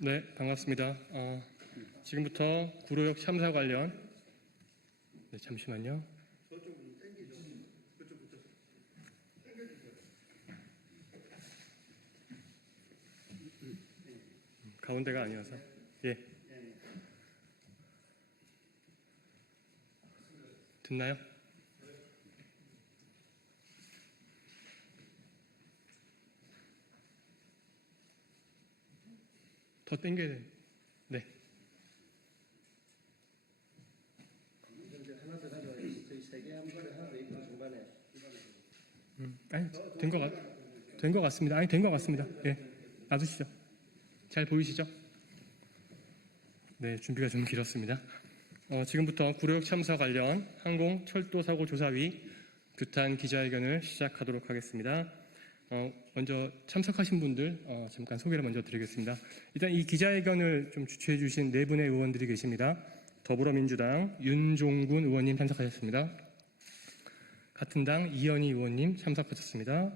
네, 반갑습니다. 어, 지금부터 구로역 참사 관련 네, 잠시만요. 음, 가운데가 아니어서 예. 듣나요? 더 당겨야 돼. 네. 하나 더 가져와요. 저희 세개 한 번에 하나 더 있고 중간에 음, 아니 된것 같, 된것 같습니다. 아니 된 것 같습니다. 예, 놔두시죠. 잘 보이시죠? 네, 준비가 좀 길었습니다. 어, 지금부터 구로역 참사 관련 항공 철도 사고 조사위 규탄 기자회견을 시작하도록 하겠습니다. 어, 먼저 참석하신 분들 어, 잠깐 소개를 먼저 드리겠습니다. 일단 이 기자회견을 좀 주최해 주신 네 분의 의원들이 계십니다. 더불어민주당 윤종군 의원님 참석하셨습니다. 같은 당 이현희 의원님 참석하셨습니다.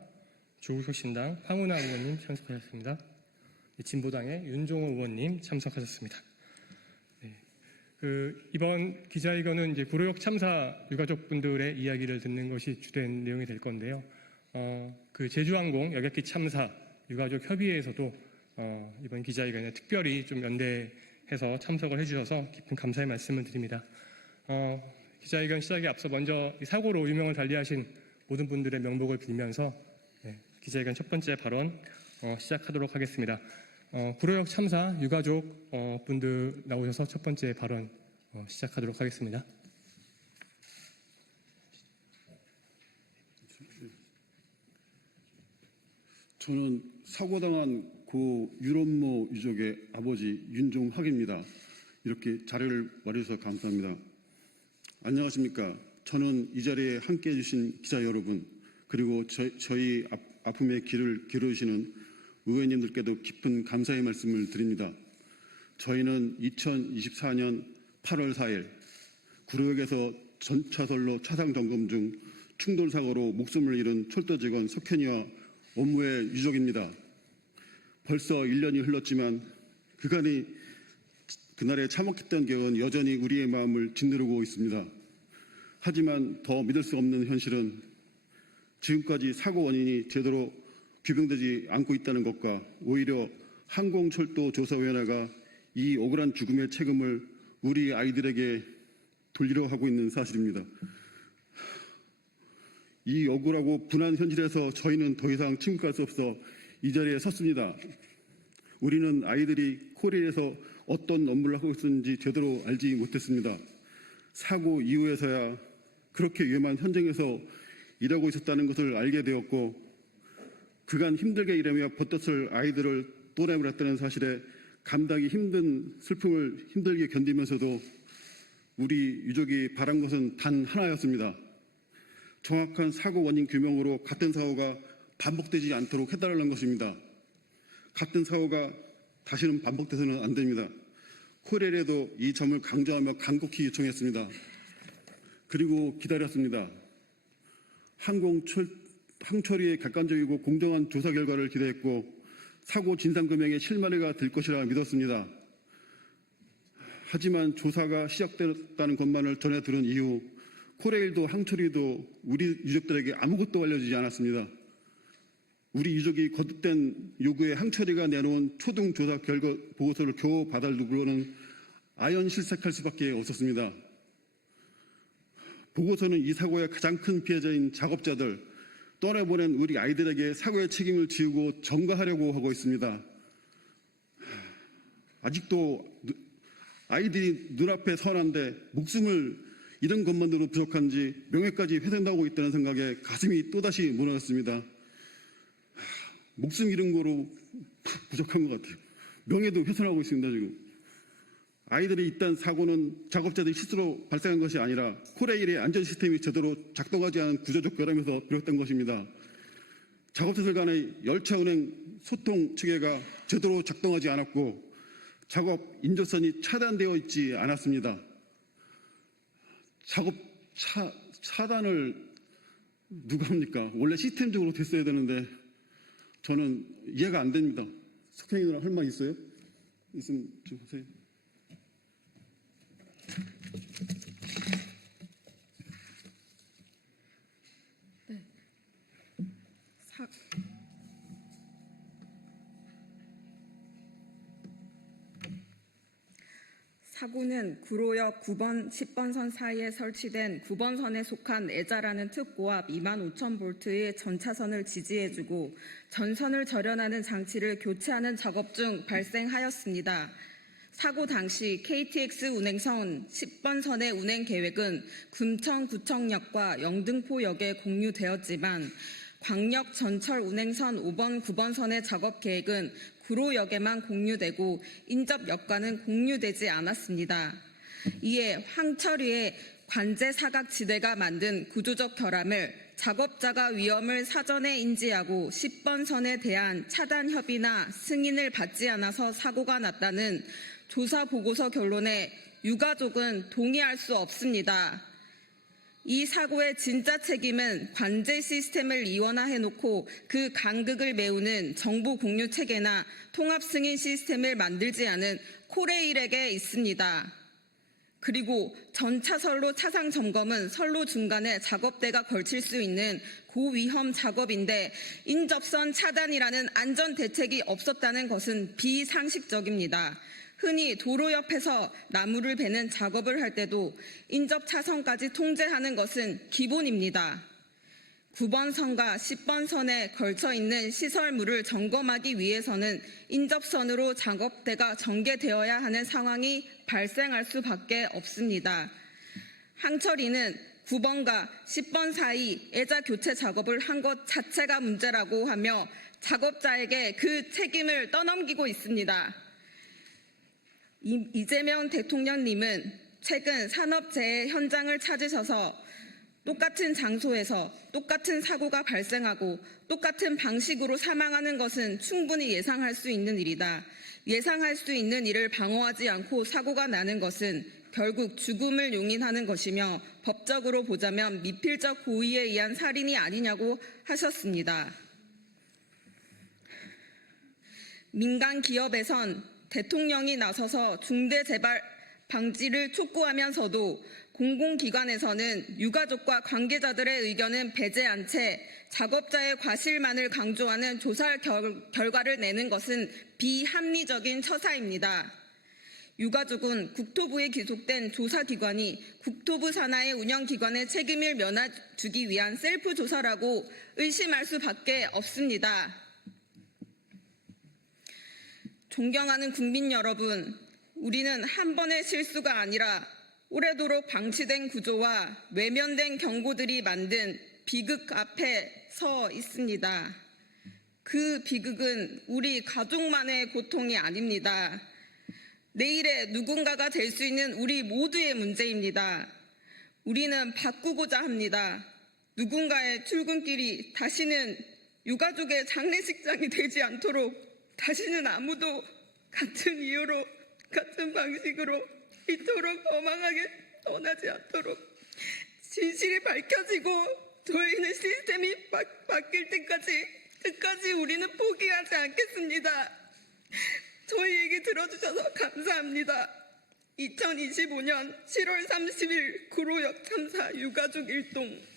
조국혁신당 황운하 의원님 참석하셨습니다. 네, 진보당의 윤종호 의원님 참석하셨습니다. 네, 그 이번 기자회견은 이제 구로역 참사 유가족분들의 이야기를 듣는 것이 주된 내용이 될 건데요. 어, 그 제주항공 여객기 참사 유가족 협의회에서도 어, 이번 기자회견에 특별히 좀 연대해서 참석을 해주셔서 깊은 감사의 말씀을 드립니다. 어, 기자회견 시작에 앞서 먼저 이 사고로 유명을 달리하신 모든 분들의 명복을 빌면서 네, 기자회견 첫 번째 발언 어, 시작하도록 하겠습니다. 어, 구로역 참사 유가족 어, 분들 나오셔서 첫 번째 발언 어, 시작하도록 하겠습니다. 저는 사고당한 고 유럽모 유족의 아버지 윤종학입니다. 이렇게 자료를 마련해서 감사합니다. 안녕하십니까. 저는 이 자리에 함께 해주신 기자 여러분, 그리고 저, 아- 아픔의 길을 길어주시는 의원님들께도 깊은 감사의 말씀을 드립니다. 저희는 2024년 8월 4일 구로역에서 전차선로 차상 점검 중 충돌 사고로 목숨을 잃은 철도 직원 석현이와 업무의 유족입니다. 벌써 1년이 흘렀지만 그간이 그날의 참혹했던 기억은 여전히 우리의 마음을 짓누르고 있습니다. 하지만 더 믿을 수 없는 현실은 지금까지 사고 원인이 제대로 규명되지 않고 있다는 것과 오히려 항공철도조사위원회가 이 억울한 죽음의 책임을 우리 아이들에게 돌리려 하고 있는 사실입니다. 이 억울하고 분한 현실에서 저희는 더 이상 침묵할 수 없어 이 자리에 섰습니다. 우리는 아이들이 코리아에서 어떤 업무를 하고 있었는지 제대로 알지 못했습니다. 사고 이후에서야 그렇게 위험한 현장에서 일하고 있었다는 것을 알게 되었고 그간 힘들게 일하며 버텼을 아이들을 떠나버렸다는 사실에 감당이 힘든 슬픔을 힘들게 견디면서도 우리 유족이 바란 것은 단 하나였습니다. 정확한 사고 원인 규명으로 같은 사고가 반복되지 않도록 해달라는 것입니다. 같은 사고가 다시는 반복돼서는 안 됩니다. 코레일에도 이 점을 강조하며 간곡히 요청했습니다. 그리고 기다렸습니다. 항공철, 항처리의 객관적이고 공정한 조사 결과를 기대했고 사고 진상 규명의 실마리가 될 것이라 믿었습니다. 하지만 조사가 시작됐다는 것만을 전해 들은 이후 코레일도 항철이도 우리 유족들에게 아무것도 알려지지 않았습니다. 우리 유족이 거듭된 요구에 항철이가 내놓은 초등 조사 결과 보고서를 겨우 받아들고는 아연 실색할 수밖에 없었습니다. 보고서는 이 사고의 가장 큰 피해자인 작업자들, 떠나보낸 우리 아이들에게 사고의 책임을 지우고 전가하려고 하고 있습니다. 아직도 아이들이 눈앞에 선한데 목숨을 잃은 것만으로 부족한지 명예까지 훼손하고 있다는 생각에 가슴이 또다시 무너졌습니다. 목숨 잃은 거로 부족한 것 같아요. 명예도 훼손하고 있습니다, 지금. 아이들이 있단 사고는 작업자들이 실수로 발생한 것이 아니라 코레일의 안전 시스템이 제대로 작동하지 않은 구조적 결함에서 비롯된 것입니다. 작업자들 간의 열차 운행 소통 체계가 제대로 작동하지 않았고 작업 인조선이 차단되어 있지 않았습니다. 작업 차, 차단을 누가 합니까? 원래 시스템적으로 됐어야 되는데 저는 이해가 안 됩니다. 석현이 누나 할 말 있어요? 있으면 좀 하세요. 사... 사고는 구로역 9번, 10번 선 사이에 설치된 9번 선에 속한 애자라는 특고압 2만 5천 볼트의 전차선을 지지해주고 전선을 절연하는 장치를 교체하는 작업 중 발생하였습니다. 사고 당시 KTX 운행선 10번 선의 운행 계획은 금천구청역과 영등포역에 공유되었지만 광역 전철 운행선 5번, 9번선의 작업 계획은 구로역에만 공유되고 인접 역과는 공유되지 않았습니다. 이에 황철이의 관제 사각 지대가 만든 구조적 결함을 작업자가 위험을 사전에 인지하고 10번 선에 대한 차단 협의나 승인을 받지 않아서 사고가 났다는 조사 보고서 결론에 유가족은 동의할 수 없습니다. 이 사고의 진짜 책임은 관제 시스템을 이원화해 놓고 그 간극을 메우는 정보 공유 체계나 통합 승인 시스템을 만들지 않은 코레일에게 있습니다. 그리고 전차선로 차상 점검은 선로 중간에 작업대가 걸칠 수 있는 고위험 작업인데 인접선 차단이라는 안전 대책이 없었다는 것은 비상식적입니다. 흔히 도로 옆에서 나무를 베는 작업을 할 때도 인접 차선까지 통제하는 것은 기본입니다. 9번 선과 10번 선에 걸쳐 있는 시설물을 점검하기 위해서는 인접선으로 작업대가 전개되어야 하는 상황이 발생할 수밖에 없습니다. 항철이는 9번과 10번 사이 애자 교체 작업을 한 것 자체가 문제라고 하며 작업자에게 그 책임을 떠넘기고 있습니다. 이- 이재명 대통령님은 최근 산업재해 현장을 찾으셔서 똑같은 장소에서 똑같은 사고가 발생하고 똑같은 방식으로 사망하는 것은 충분히 예상할 수 있는 일이다. 예상할 수 있는 일을 방어하지 않고 사고가 나는 것은 결국 죽음을 용인하는 것이며 법적으로 보자면 미필적 고의에 의한 살인이 아니냐고 하셨습니다. 민간 기업에선 대통령이 나서서 중대 재발 방지를 촉구하면서도 공공기관에서는 유가족과 관계자들의 의견은 배제한 채 작업자의 과실만을 강조하는 조사 결, 결과를 내는 것은 비합리적인 처사입니다. 유가족은 국토부에 기속된 조사기관이 국토부 산하의 운영기관의 책임을 면해주기 위한 셀프 조사라고 의심할 수밖에 없습니다. 존경하는 국민 여러분, 우리는 한 번의 실수가 아니라 오래도록 방치된 구조와 외면된 경고들이 만든 비극 앞에 서 있습니다. 그 비극은 우리 가족만의 고통이 아닙니다. 내일의 누군가가 될 수 있는 우리 모두의 문제입니다. 우리는 바꾸고자 합니다. 누군가의 출근길이 다시는 유가족의 장례식장이 되지 않도록 다시는 아무도 같은 이유로 같은 방식으로 이토록 거망하게 떠나지 않도록 진실이 밝혀지고 저희는 시스템이 바, 바뀔 때까지 끝까지 우리는 포기하지 않겠습니다. 저희 얘기 들어주셔서 감사합니다. 2025년 7월 30일 구로역 참사 유가족 일동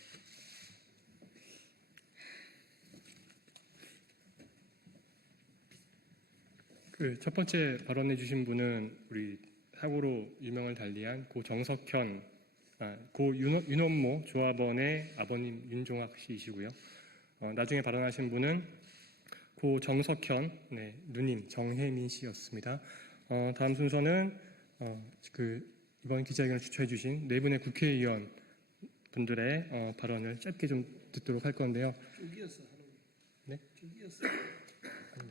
그 첫 번째 발언해 주신 분은 우리 사고로 유명을 달리한 고 정석현, 아, 고 윤- 윤원모 조합원의 아버님 윤종학 씨이시고요. 어, 나중에 발언하신 분은 고 정석현 네, 누님 정혜민 씨였습니다. 어, 다음 순서는 어, 그 이번 기자회견을 주최해 주신 네 분의 국회의원 분들의 어, 발언을 짧게 좀 듣도록 할 건데요. 쭉이었어 하는 네? 쭉이었어.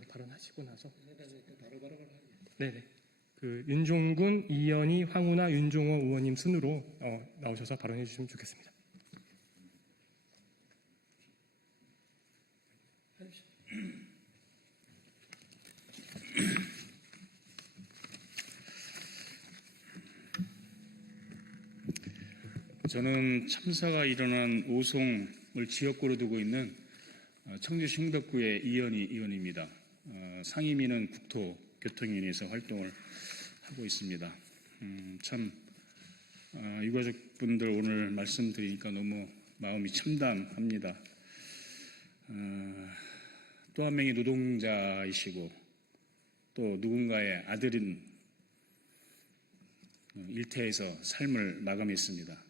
발언하시고 나서 이제 바로바로 하게. 네네. 그 윤종군, 이현희, 황운하, 윤종호 의원님 순으로 어, 나오셔서 발언해 주시면 좋겠습니다. 저는 참사가 일어난 오송을 지역구로 두고 있는 어, 청주 신덕구의 이현희 의원입니다. 어, 상임위는 국토, 교통위원회에서 활동을 하고 있습니다. 음, 참 아, 유가족분들 오늘 말씀드리니까 너무 마음이 참담합니다. 아, 또한 명의 노동자이시고 또 누군가의 아들인 어, 일태에서 삶을 마감했습니다.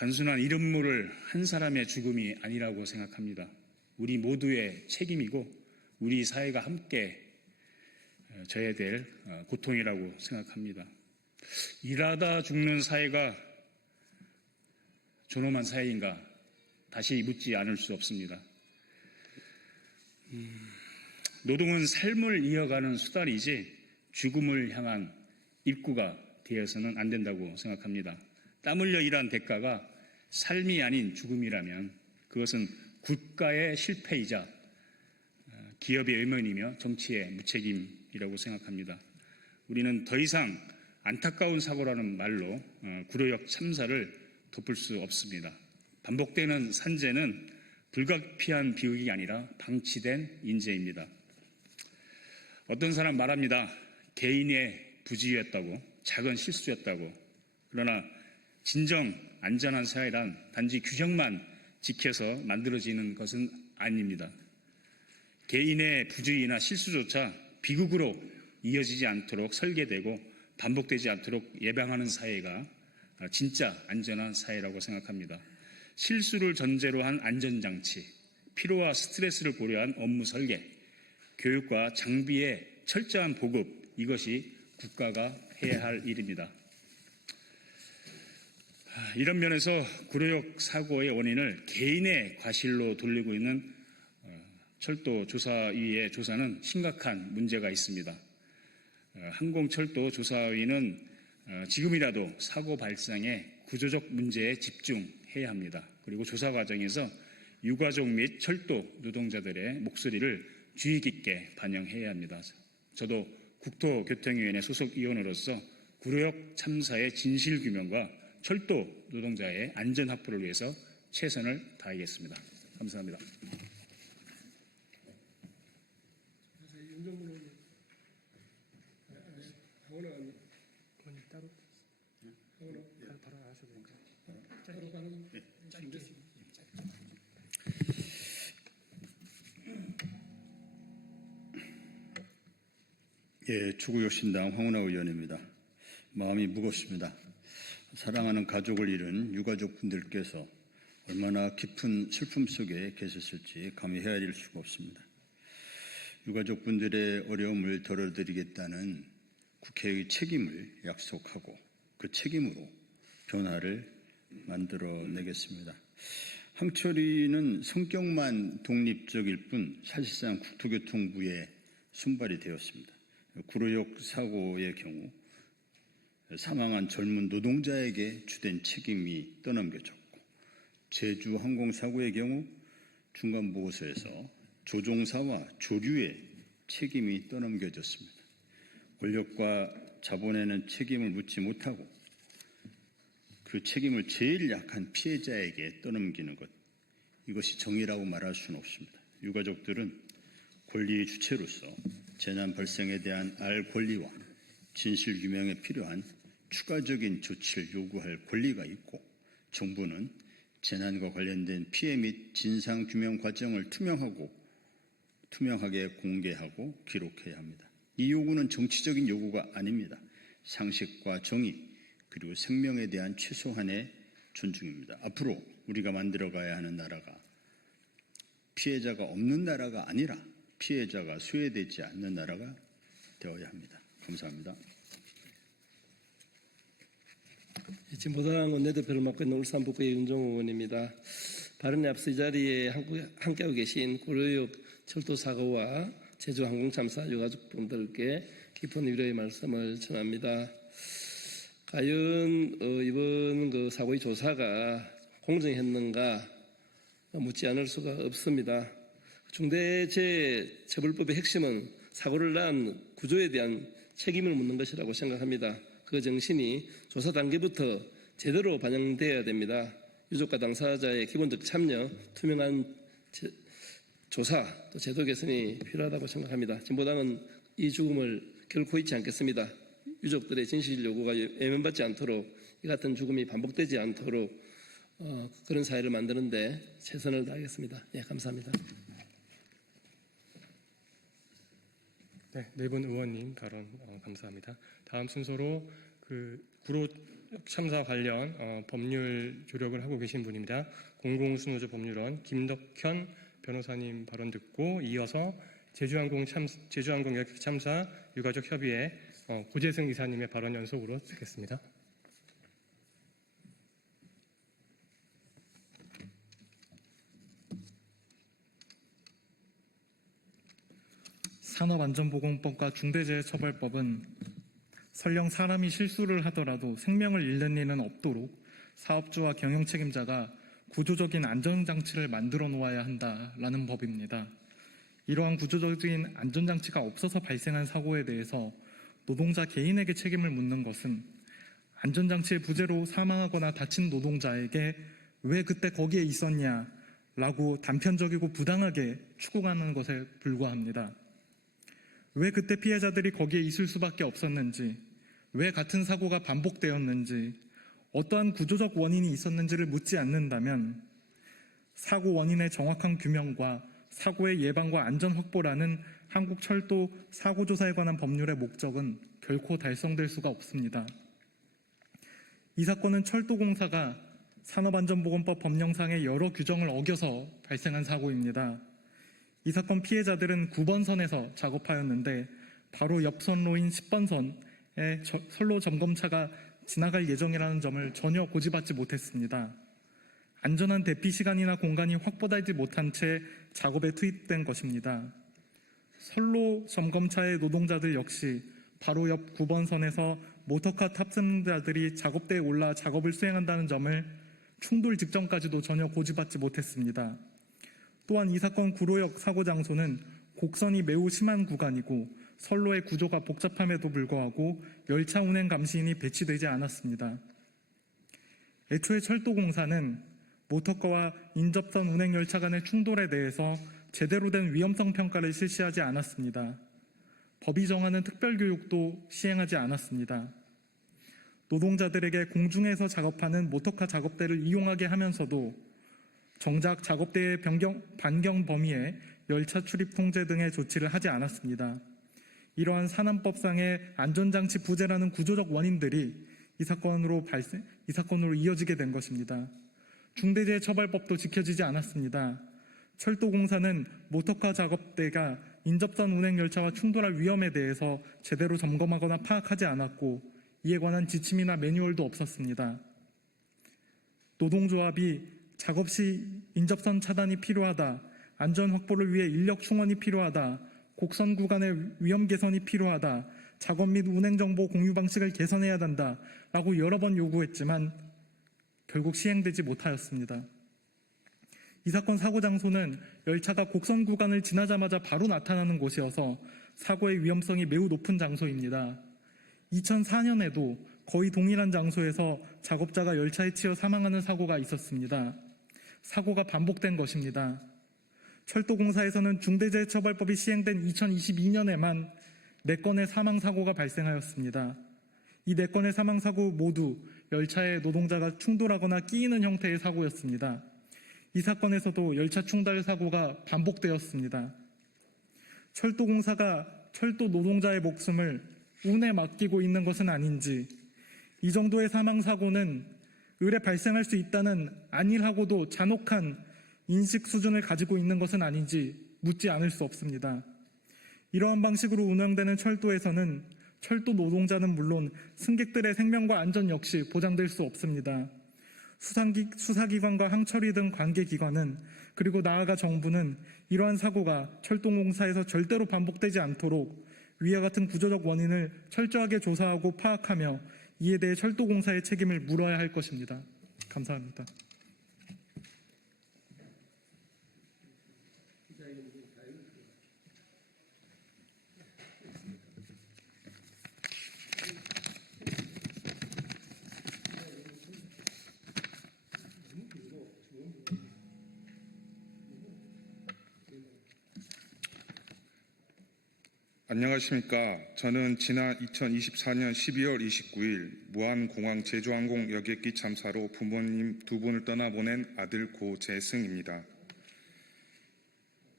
아, 단순한 이름 모를 한 사람의 죽음이 아니라고 생각합니다. 우리 모두의 책임이고 우리 사회가 함께 어, 져야 될 어, 고통이라고 생각합니다. 일하다 죽는 사회가 존엄한 사회인가 다시 묻지 않을 수 없습니다. 음, 노동은 삶을 이어가는 수단이지 죽음을 향한 입구가 되어서는 안 된다고 생각합니다. 땀 흘려 일한 대가가 삶이 아닌 죽음이라면 그것은 국가의 실패이자 어, 기업의 외면이며 정치의 무책임이라고 생각합니다. 우리는 더 이상 안타까운 사고라는 말로 어, 구로역 참사를 덮을 수 없습니다. 반복되는 산재는 불가피한 비극이 아니라 방치된 인재입니다. 어떤 사람 말합니다. 개인의 부주의였다고, 작은 실수였다고. 그러나 진정 안전한 사회란 단지 규정만 지켜서 만들어지는 것은 아닙니다. 개인의 부주의나 실수조차 비극으로 이어지지 않도록 설계되고 반복되지 않도록 예방하는 사회가 진짜 안전한 사회라고 생각합니다. 실수를 전제로 한 안전장치, 피로와 스트레스를 고려한 업무 설계, 교육과 장비의 철저한 보급, 이것이 국가가 해야 할 일입니다. 아, 이런 면에서 구로역 사고의 원인을 개인의 과실로 돌리고 있는 어, 철도 조사위의 조사는 심각한 문제가 있습니다. 어, 항공철도 조사위는 어, 지금이라도 사고 발생의 구조적 문제에 집중해야 합니다. 그리고 조사 과정에서 유가족 및 철도 노동자들의 목소리를 주의 깊게 반영해야 합니다. 저도 국토교통위원회 소속 위원으로서 구로역 참사의 진실 규명과 철도 노동자의 안전 확보를 위해서 최선을 다하겠습니다. 감사합니다. 예, 추구혁신당 황운하 의원입니다. 마음이 무겁습니다. 사랑하는 가족을 잃은 유가족 분들께서 얼마나 깊은 슬픔 속에 계셨을지 감히 헤아릴 수가 없습니다. 유가족 분들의 어려움을 덜어드리겠다는 국회의 책임을 약속하고 그 책임으로 변화를 만들어내겠습니다. 항철이는 성격만 독립적일 뿐 사실상 국토교통부의 순발이 되었습니다. 구로역 사고의 경우 사망한 젊은 노동자에게 주된 책임이 떠넘겨졌고 제주 항공사고의 경우 중간보고서에서 조종사와 조류의 책임이 떠넘겨졌습니다. 권력과 자본에는 책임을 묻지 못하고 그 책임을 제일 약한 피해자에게 떠넘기는 것 이것이 정의라고 말할 수는 없습니다. 유가족들은 권리의 주체로서 재난 발생에 대한 알 권리와 진실 규명에 필요한 추가적인 조치를 요구할 권리가 있고 정부는 재난과 관련된 피해 및 진상 규명 과정을 투명하고 투명하게 공개하고 기록해야 합니다. 이 요구는 정치적인 요구가 아닙니다. 상식과 정의 그리고 생명에 대한 최소한의 존중입니다. 앞으로 우리가 만들어가야 하는 나라가 피해자가 없는 나라가 아니라 피해자가 수혜되지 않는 나라가 되어야 합니다. 감사합니다. 지금 보다한 원내대표를 맡고 있는 울산 북구의 윤종호 의원입니다. 발언에 앞서 이 자리에 함께하고 계신 고려역 철도 사고와 제주 항공참사 유가족분들께 깊은 위로의 말씀을 전합니다. 과연 어, 이번 그 사고의 조사가 공정했는가 묻지 않을 수가 없습니다. 중대재해처벌법의 핵심은 사고를 낳은 구조에 대한 책임을 묻는 것이라고 생각합니다. 그 정신이 조사 단계부터 제대로 반영되어야 됩니다. 유족과 당사자의 기본적 참여, 투명한 조사 또 제도 개선이 필요하다고 생각합니다. 진보당은 이 죽음을 결코 잊지 않겠습니다. 유족들의 진실 요구가 외면받지 않도록 이 같은 죽음이 반복되지 않도록 어, 그런 사회를 만드는데 최선을 다하겠습니다. 예, 감사합니다. 네, 네 분 의원님 발언 어, 감사합니다. 다음 순서로 그 구로 참사 관련 어, 법률 조력을 하고 계신 분입니다. 공공수노조 법률원 김덕현 변호사님 발언 듣고 이어서 제주항공 참 제주항공 여객 참사 유가족 협의회 어, 고재승 이사님의 발언 연속으로 듣겠습니다. 산업안전보건법과 중대재해처벌법은 설령 사람이 실수를 하더라도 생명을 잃는 일은 없도록 사업주와 경영 책임자가 구조적인 안전장치를 만들어 놓아야 한다라는 법입니다. 이러한 구조적인 안전장치가 없어서 발생한 사고에 대해서 노동자 개인에게 책임을 묻는 것은 안전장치의 부재로 사망하거나 다친 노동자에게 왜 그때 거기에 있었냐 라고 단편적이고 부당하게 추궁하는 것에 불과합니다. 왜 그때 피해자들이 거기에 있을 수밖에 없었는지, 왜 같은 사고가 반복되었는지, 어떠한 구조적 원인이 있었는지를 묻지 않는다면 사고 원인의 정확한 규명과 사고의 예방과 안전 확보라는 한국 철도 사고 조사에 관한 법률의 목적은 결코 달성될 수가 없습니다. 이 사건은 철도공사가 산업안전보건법 법령상의 여러 규정을 어겨서 발생한 사고입니다. 이 사건 피해자들은 9번 선에서 작업하였는데 바로 옆 선로인 10번 선에 선로 점검차가 지나갈 예정이라는 점을 전혀 고지받지 못했습니다. 안전한 대피 시간이나 공간이 확보되지 못한 채 작업에 투입된 것입니다. 선로 점검차의 노동자들 역시 바로 옆 9번 선에서 모터카 탑승자들이 작업대에 올라 작업을 수행한다는 점을 충돌 직전까지도 전혀 고지받지 못했습니다. 또한 이 사건 구로역 사고 장소는 곡선이 매우 심한 구간이고 선로의 구조가 복잡함에도 불구하고 열차 운행 감시인이 배치되지 않았습니다. 애초에 철도공사는 모터카와 인접선 운행 열차 간의 충돌에 대해서 제대로 된 위험성 평가를 실시하지 않았습니다. 법이 정하는 특별교육도 시행하지 않았습니다. 노동자들에게 공중에서 작업하는 모터카 작업대를 이용하게 하면서도 정작 작업대의 변경, 반경 범위에 열차 출입 통제 등의 조치를 하지 않았습니다. 이러한 산안법상의 안전장치 부재라는 구조적 원인들이 이 사건으로 발생, 이 사건으로 이어지게 된 것입니다. 중대재해처벌법도 지켜지지 않았습니다. 철도공사는 모터카 작업대가 인접선 운행 열차와 충돌할 위험에 대해서 제대로 점검하거나 파악하지 않았고 이에 관한 지침이나 매뉴얼도 없었습니다. 노동조합이 작업 시 인접선 차단이 필요하다, 안전 확보를 위해 인력 충원이 필요하다, 곡선 구간의 위험 개선이 필요하다, 작업 및 운행 정보 공유 방식을 개선해야 한다 라고 여러 번 요구했지만 결국 시행되지 못하였습니다. 이 사건 사고 장소는 열차가 곡선 구간을 지나자마자 바로 나타나는 곳이어서 사고의 위험성이 매우 높은 장소입니다. 2004년에도 거의 동일한 장소에서 작업자가 열차에 치여 사망하는 사고가 있었습니다. 사고가 반복된 것입니다. 철도공사에서는 중대재해처벌법이 시행된 2022년에만 4건의 사망사고가 발생하였습니다. 이 4건의 사망사고 모두 열차에 노동자가 충돌하거나 끼이는 형태의 사고였습니다. 이 사건에서도 열차 충돌 사고가 반복되었습니다. 철도공사가 철도 노동자의 목숨을 운에 맡기고 있는 것은 아닌지, 이 정도의 사망사고는 을에 발생할 수 있다는 안일하고도 잔혹한 인식 수준을 가지고 있는 것은 아닌지 묻지 않을 수 없습니다. 이러한 방식으로 운영되는 철도에서는 철도 노동자는 물론 승객들의 생명과 안전 역시 보장될 수 없습니다. 수상기, 수사기관과 항철이 등 관계기관은 그리고 나아가 정부는 이러한 사고가 철도공사에서 절대로 반복되지 않도록 위와 같은 구조적 원인을 철저하게 조사하고 파악하며 이에 대해 철도공사의 책임을 물어야 할 것입니다. 감사합니다. 안녕하십니까. 저는 지난 2024년 12월 29일 무한공항 제주항공 여객기 참사로 부모님 두 분을 떠나보낸 아들 고재승입니다.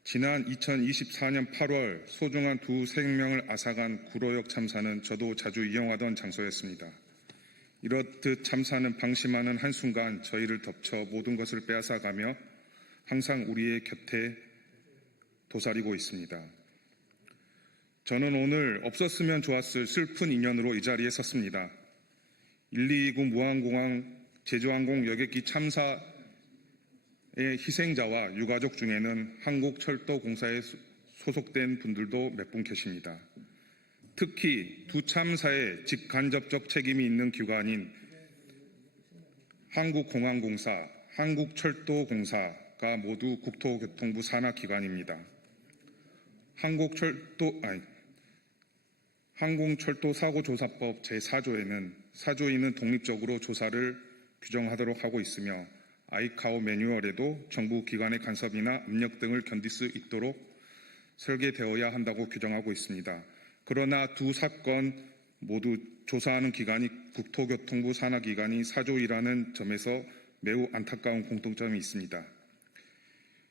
지난 2024년 8월 소중한 두 생명을 앗아간 구로역 참사는 저도 자주 이용하던 장소였습니다. 이렇듯 참사는 방심하는 한순간 저희를 덮쳐 모든 것을 빼앗아가며 항상 우리의 곁에 도사리고 있습니다. 저는 오늘 없었으면 좋았을 슬픈 인연으로 이 자리에 섰습니다. 129 무항공항 제주항공 여객기 참사의 희생자와 유가족 중에는 한국철도공사에 소속된 분들도 몇 분 계십니다. 특히 두 참사에 직간접적 책임이 있는 기관인 한국공항공사, 한국철도공사가 모두 국토교통부 산하기관입니다. 한국철도 아니 항공철도사고조사법 제4조에는 사조인은 독립적으로 조사를 규정하도록 하고 있으며 아이카오 매뉴얼에도 정부 기관의 간섭이나 압력 등을 견딜 수 있도록 설계되어야 한다고 규정하고 있습니다. 그러나 두 사건 모두 조사하는 기관이 국토교통부 산하기관이 사조이라는 점에서 매우 안타까운 공통점이 있습니다.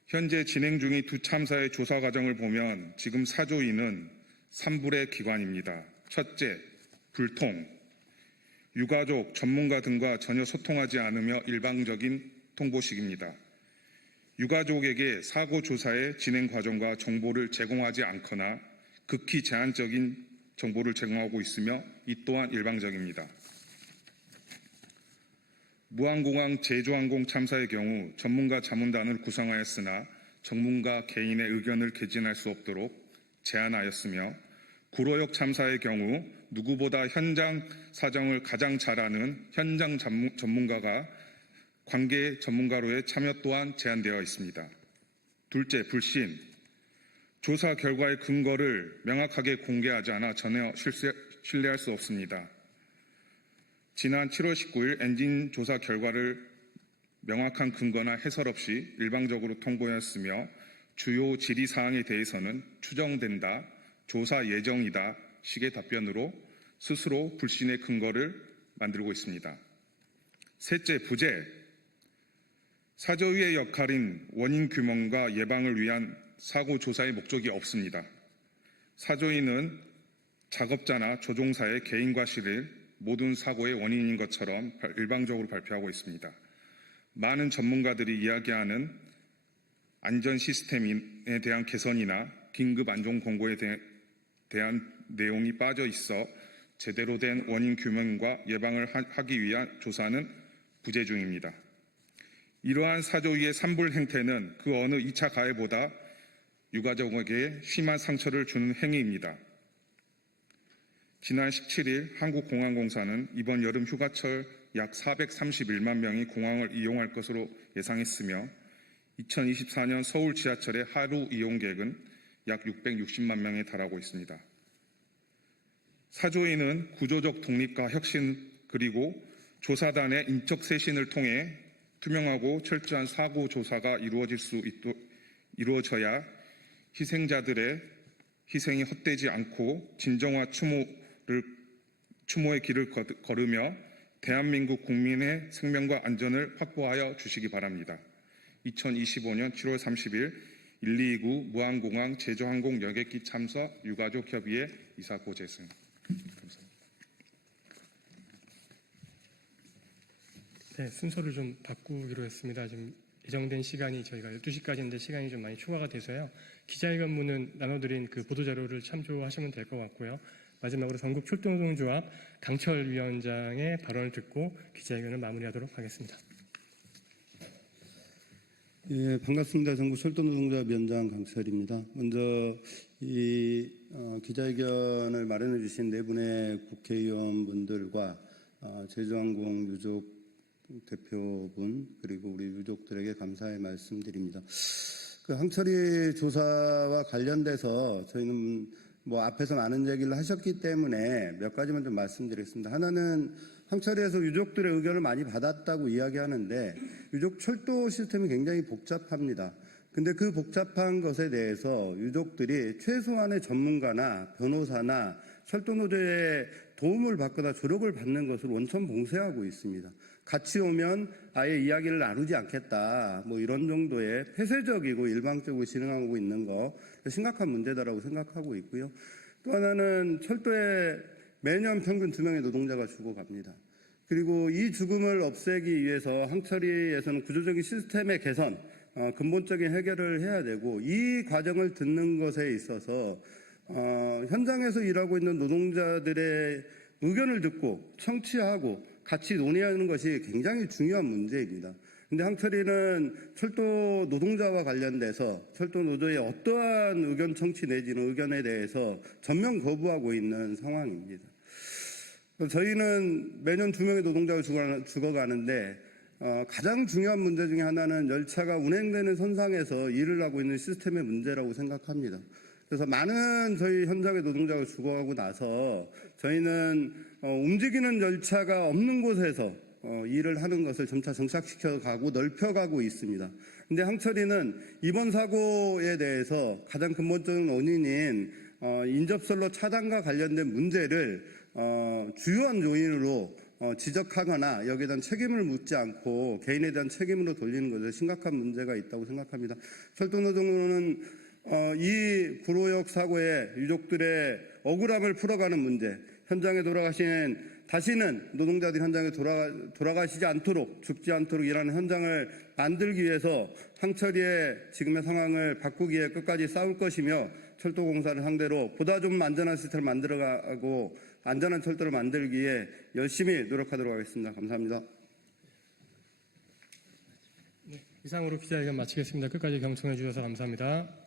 현재 진행 중인 두 참사의 조사 과정을 보면 지금 사조인은 3불의 기관입니다. 첫째, 불통. 유가족, 전문가 등과 전혀 소통하지 않으며 일방적인 통보식입니다. 유가족에게 사고 조사의 진행 과정과 정보를 제공하지 않거나 극히 제한적인 정보를 제공하고 있으며 이 또한 일방적입니다. 무항공항 제주항공 참사의 경우 전문가 자문단을 구성하였으나 전문가 개인의 의견을 개진할 수 없도록 제안하였으며 구로역 참사의 경우 누구보다 현장 사정을 가장 잘 아는 현장 전문- 전문가가 관계 전문가로의 참여 또한 제한되어 있습니다. 둘째, 불신. 조사 결과의 근거를 명확하게 공개하지 않아 전혀 신뢰할 수 없습니다. 지난 7월 19일 엔진 조사 결과를 명확한 근거나 해설 없이 일방적으로 통보했으며 주요 질의 사항에 대해서는 추정된다, 조사 예정이다 식의 답변으로 스스로 불신의 근거를 만들고 있습니다. 셋째, 부재. 사조위의 역할인 원인 규명과 예방을 위한 사고 조사의 목적이 없습니다. 사조위는 작업자나 조종사의 개인 과 실을 모든 사고의 원인인 것처럼 일방적으로 발표하고 있습니다. 많은 전문가들이 이야기하는 안전 시스템에 대한 개선이나 긴급 안전 공고에 대- 대한 내용이 빠져 있어 제대로 된 원인 규명과 예방을 하- 하기 위한 조사는 부재 중입니다. 이러한 사조위의 산불 행태는 그 어느 2차 가해보다 유가족에게 심한 상처를 주는 행위입니다. 지난 17일 한국공항공사는 이번 여름 휴가철 약 431만 명이 공항을 이용할 것으로 예상했으며 2024년 서울 지하철의 하루 이용객은 약 660만 명에 달하고 있습니다. 사조인은 구조적 독립과 혁신 그리고 조사단의 인적 쇄신을 통해 투명하고 철저한 사고 조사가 이루어질 수 있도, 이루어져야 희생자들의 희생이 헛되지 않고 진정화 추모를 추모의 길을 거- 걸으며 대한민국 국민의 생명과 안전을 확보하여 주시기 바랍니다. 2025년 7월 30일 129 무항공항 제주항공 여객기 참사 유가족 협의회 이사 고재승. 네, 순서를 좀 바꾸기로 했습니다. 지금 예정된 시간이 저희가 12시까지인데 시간이 좀 많이 추가가 돼서요. 기자회견문은 나눠드린 그 보도자료를 참조하시면 될 것 같고요. 마지막으로 전국 출동노동조합 강철 위원장의 발언을 듣고 기자회견을 마무리하도록 하겠습니다. 예, 반갑습니다. 전국 철도노동조합 위원장 강철입니다. 먼저 이 어, 기자회견을 마련해 주신 네 분의 국회의원분들과 어, 제주항공 유족 대표분 그리고 우리 유족들에게 감사의 말씀드립니다. 그 항철이 조사와 관련돼서 저희는 뭐 앞에서 많은 얘기를 하셨기 때문에 몇 가지만 좀 말씀드리겠습니다. 하나는 항철이에서 유족들의 의견을 많이 받았다고 이야기하는데 유족 철도 시스템이 굉장히 복잡합니다. 근데 그 복잡한 것에 대해서 유족들이 최소한의 전문가나 변호사나 철도노조의 도움을 받거나 조력을 받는 것을 원천 봉쇄하고 있습니다. 같이 오면 아예 이야기를 나누지 않겠다. 뭐 이런 정도의 폐쇄적이고 일방적으로 진행하고 있는 거 심각한 문제다라고 생각하고 있고요. 또 하나는 철도에 매년 평균 두 명의 노동자가 죽어갑니다. 그리고 이 죽음을 없애기 위해서 항철이에서는 구조적인 시스템의 개선, 어, 근본적인 해결을 해야 되고 이 과정을 듣는 것에 있어서 어, 현장에서 일하고 있는 노동자들의 의견을 듣고 청취하고 같이 논의하는 것이 굉장히 중요한 문제입니다. 근데 항철이는 철도 노동자와 관련돼서 철도 노조의 어떠한 의견 청취 내지는 의견에 대해서 전면 거부하고 있는 상황입니다. 저희는 매년 두 명의 노동자가 죽어, 죽어 가는데 어, 가장 중요한 문제 중에 하나는 열차가 운행되는 선상에서 일을 하고 있는 시스템의 문제라고 생각합니다. 그래서 많은 저희 현장의 노동자가 죽어가고 나서 저희는 어, 움직이는 열차가 없는 곳에서 어, 일을 하는 것을 점차 정착시켜 가고 넓혀 가고 있습니다. 근데 항철이는 이번 사고에 대해서 가장 근본적인 원인인 어, 인접선로 차단과 관련된 문제를 어, 주요한 요인으로 어, 지적하거나 여기에 대한 책임을 묻지 않고 개인에 대한 책임으로 돌리는 것에 심각한 문제가 있다고 생각합니다. 철도노동은 어, 이 구로역 사고의 유족들의 억울함을 풀어가는 문제, 현장에 돌아가신 다시는 노동자들이 현장에 돌아가, 돌아가시지 않도록 죽지 않도록 일하는 현장을 만들기 위해서 항철이의 지금의 상황을 바꾸기 위해 끝까지 싸울 것이며 철도공사를 상대로 보다 좀 안전한 시스템을 만들어가고 안전한 철도를 만들기 위해 열심히 노력하도록 하겠습니다. 감사합니다. 이상으로 기자회견 마치겠습니다. 끝까지 경청해 주셔서 감사합니다.